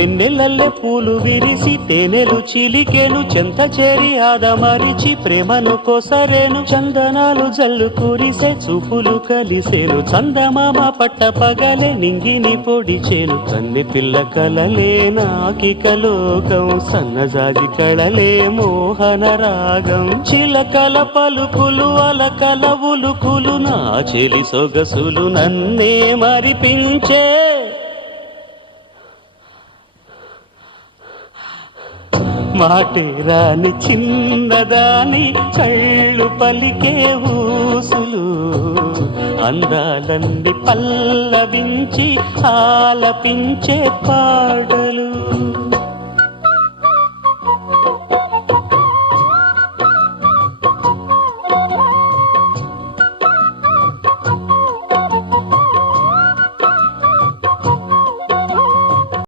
వెన్నెలల్లె పూలు విరిసి తేనెలు చిలికేను చెంత చేరి ఆదమరిచి ప్రేమను కొసరేను చందనాలు జల్లు కురిసే చూపులు కలిసేను చందమామ పట్ట పగలే నింగిని పొడిచేను కన్నె పిల్ల కలలే నాకిక లోకం సన్నజాజి కళలే మోహన రాగం చిలకల పలుకులు అలకల ఉలుకులు నా చెలి సొగసులు నన్నే మరిపించే మాటే రాని చిన్నదాని కళ్ళు పలికే ఊసులు అందాలన్నీ పల్లవించి ఆలపించే పాటలు